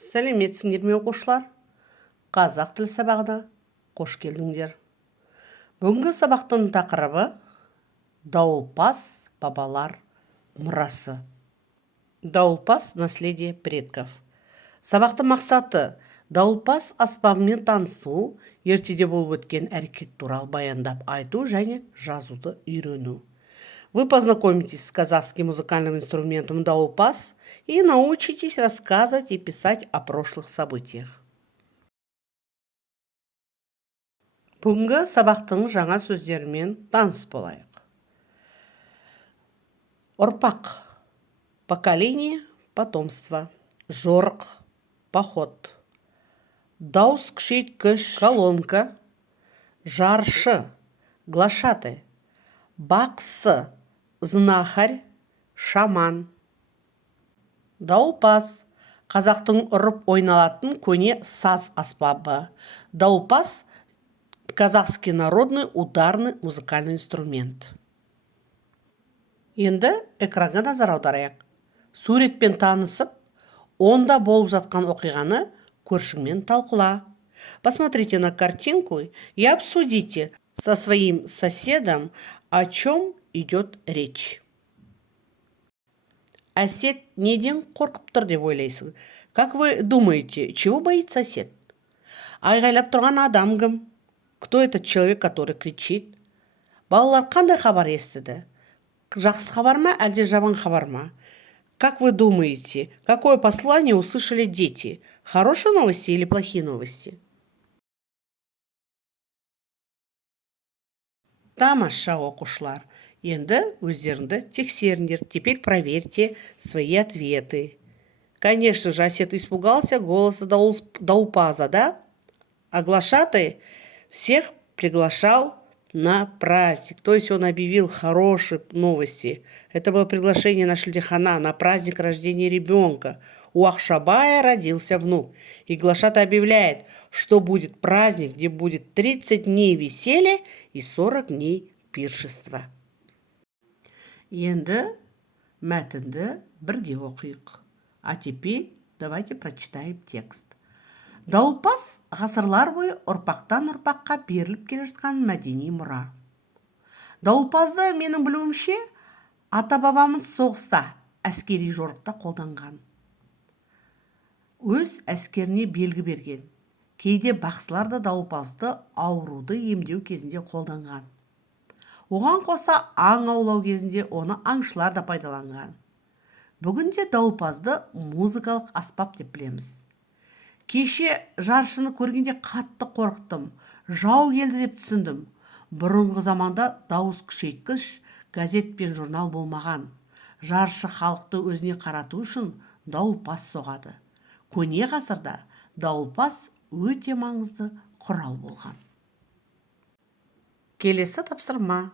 Сәлеметсіңдер ме оқушылар? Қазақ тілі сабағына қош келдіңдер. Бүгінгі сабақтың тақырыбы дауылпаз бабалар мұрасы. Дауылпаз наследие предков. Сабақтың мақсаты дауылпаз аспабымен танысу, ертеде болып өткен әрекет туралы баяндап айту және жазуды үйрену. Вы познакомитесь с казахским музыкальным инструментом дауылпаз и научитесь рассказывать и писать о прошлых событиях. Бүгінгі сабақтың жаңа сөздерімен таныс болайық. Ұрпақ, поколение, потомство, жорық, поход, дауыс күшейткіш, колонка, жаршы, глашатай, бақсы, знахарь, шаман. Дауылпаз, қазақтың ұрып ойналатын көне саз аспабы. Дауылпаз – казахский народный ударный музыкальный инструмент. Енді экранға назар аударайық. Суретпен танысып, онда болып жатқан оқиғаны көршіңмен талқыла. Посмотрите на картинку и обсудите со своим соседом, о чем идет речь. Әсет неден қорқып тұр деп ойлайсың? Как вы думаете, чего боится Әсет? Айғайлап тұрған адам кім? Кто этот человек, который кричит? Балалар қандай хабар естіді? Жақсы хабар ма, әлде жаман хабар ма? Как вы думаете, какое послание услышали дети? Хорошие новости или плохие новости? Тамаша, оқушылар. Енді өздеріңді тексеріңдер. Теперь проверьте свои ответы. Конечно же, Осет испугался голоса дауылпаза, да? А глашатай всех приглашал на праздник. То есть он объявил хорошие новости. Это было приглашение на Шілдехана, на праздник рождения ребенка. У Ахшабая родился внук. И глашатай объявляет, что будет праздник, где будет 30 дней веселья и 40 дней пиршества. Енді мәтінді бірге оқиық. А теперь давайте прочитаем текст. Дауылпаз ғасырлар бойы ұрпақтан ұрпаққа беріліп келе жатқан мәдени мұра. Дауылпазды менің білуімше ата-бабамыз соғыста, әскери жорықта қолданған. Өз әскеріне белгі берген. Кейде бақсылар да дауылпазды ауруды емдеу кезінде қолданған. Оған қоса аң аулау кезінде оны аңшылар да пайдаланған. Бүгінде дауылпазды музыкалық аспап деп білеміз. Кеше жаршыны көргенде қатты қорықтым, жау келді деп түсіндім. Бұрынғы заманда дауыс күшейткіш, газет пен журнал болмаған. Жаршы халықты өзіне қарату үшін дауылпаз соғады. Көне ғасырда дауылпаз өте маңызды құрал болған. Келесі тапсырма.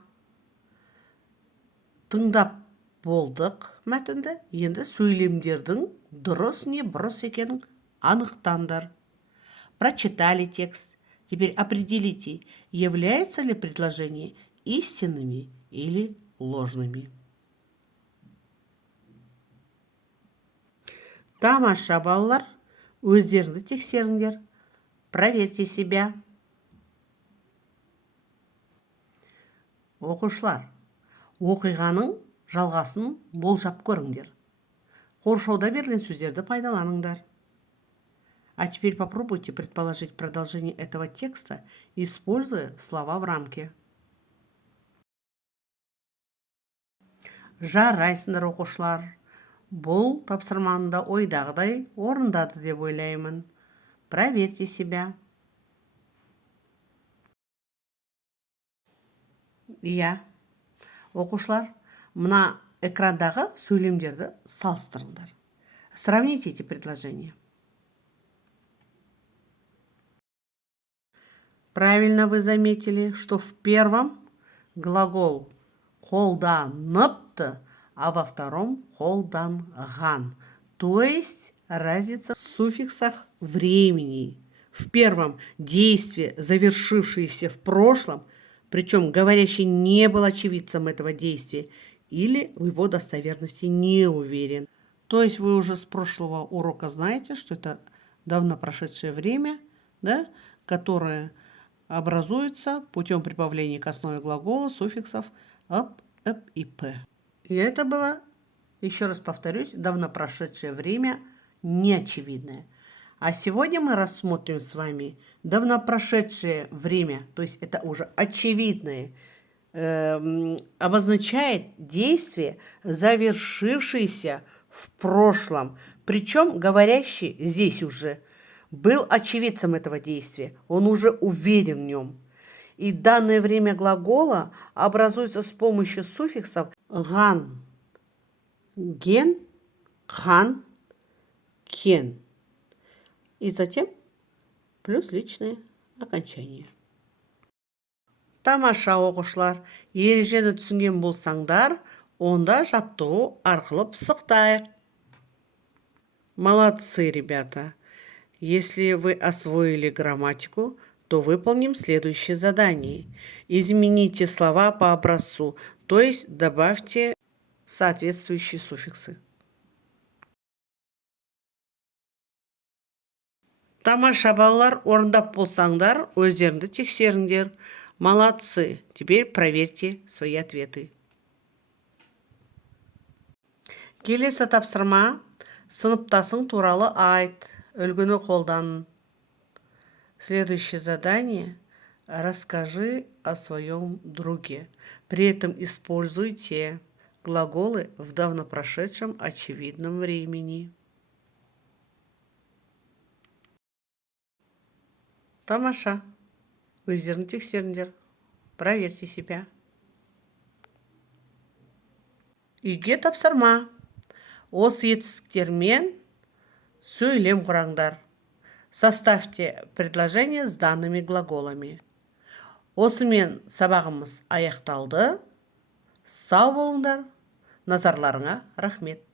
Тыңдап болдық мәтінді, енді сөйлемдердің дұрыс не бұрыс екенін анықтаңдар. Прочитали текст. Теперь определите, являются ли предложения истинными или ложными. Тамаша, балалар, өздеріңді тексеріңдер. Проверьте себя. Оқушылар, оқиғаның жалғасын болжап көріңдер. Қоршауда берілген сөздерді пайдаланыңдар. А теперь попробуйте предположить продолжение этого текста, используя слова в рамке. Жарайсыңдар, оқушылар. Бұл тапсырманы да ойдағыдай орындады деп ойлаймын. Проверьте себя. Иә, оқушылар, мына экрандағы сөйлемдерді салыстырыңдар. Сравните эти предложения. Правильно вы заметили, что в первом глагол қолданыпты, а во втором қолданған. То есть разница в суффиксах времени. В первом действие, завершившееся в прошлом, причем говорящий не был очевидцем этого действия или в его достоверности не уверен. То есть вы уже с прошлого урока знаете, что это давно прошедшее время, да, которое образуется путем прибавления к основе глагола суффиксов «ап», «эп» и «п». И это было, еще раз повторюсь, давно прошедшее время неочевидное. А сегодня мы рассмотрим с вами давно прошедшее время, то есть это уже очевидное, обозначает действие, завершившееся в прошлом. Причем говорящий здесь уже был очевидцем этого действия, он уже уверен в нем. И данное время глагола образуется с помощью суффиксов «ган», «ген», «хан», «кен». И затем плюс личное окончание. Тамаша оқушылар, ережені түсінген болсаңдар, онда жаттығу арқылы пысықтайық. Молодцы, ребята! Если вы освоили грамматику, то выполним следующее задание. Измените слова по образцу, то есть добавьте соответствующие суффиксы. Тамаша балалар, орындап болсаңдар, өздеріңді тексеріңдер. Молодцы! Теперь проверьте свои ответы. Келесі тапсырма: сыныптасың туралы айт, үлгіні қолдан. Следующее задание: расскажи о своем друге. При этом используйте глаголы в давно прошедшем очевидном времени. Тамаша, өздеріңді тексеріңдер, проверьте себя. Үйге тапсырма: осы етістіктермен сөйлем құраңдар. Составьте предложение с данными глаголами. Осымен сабағымыз аяқталды. Сау болыңдар. Назарларыңа рахмет.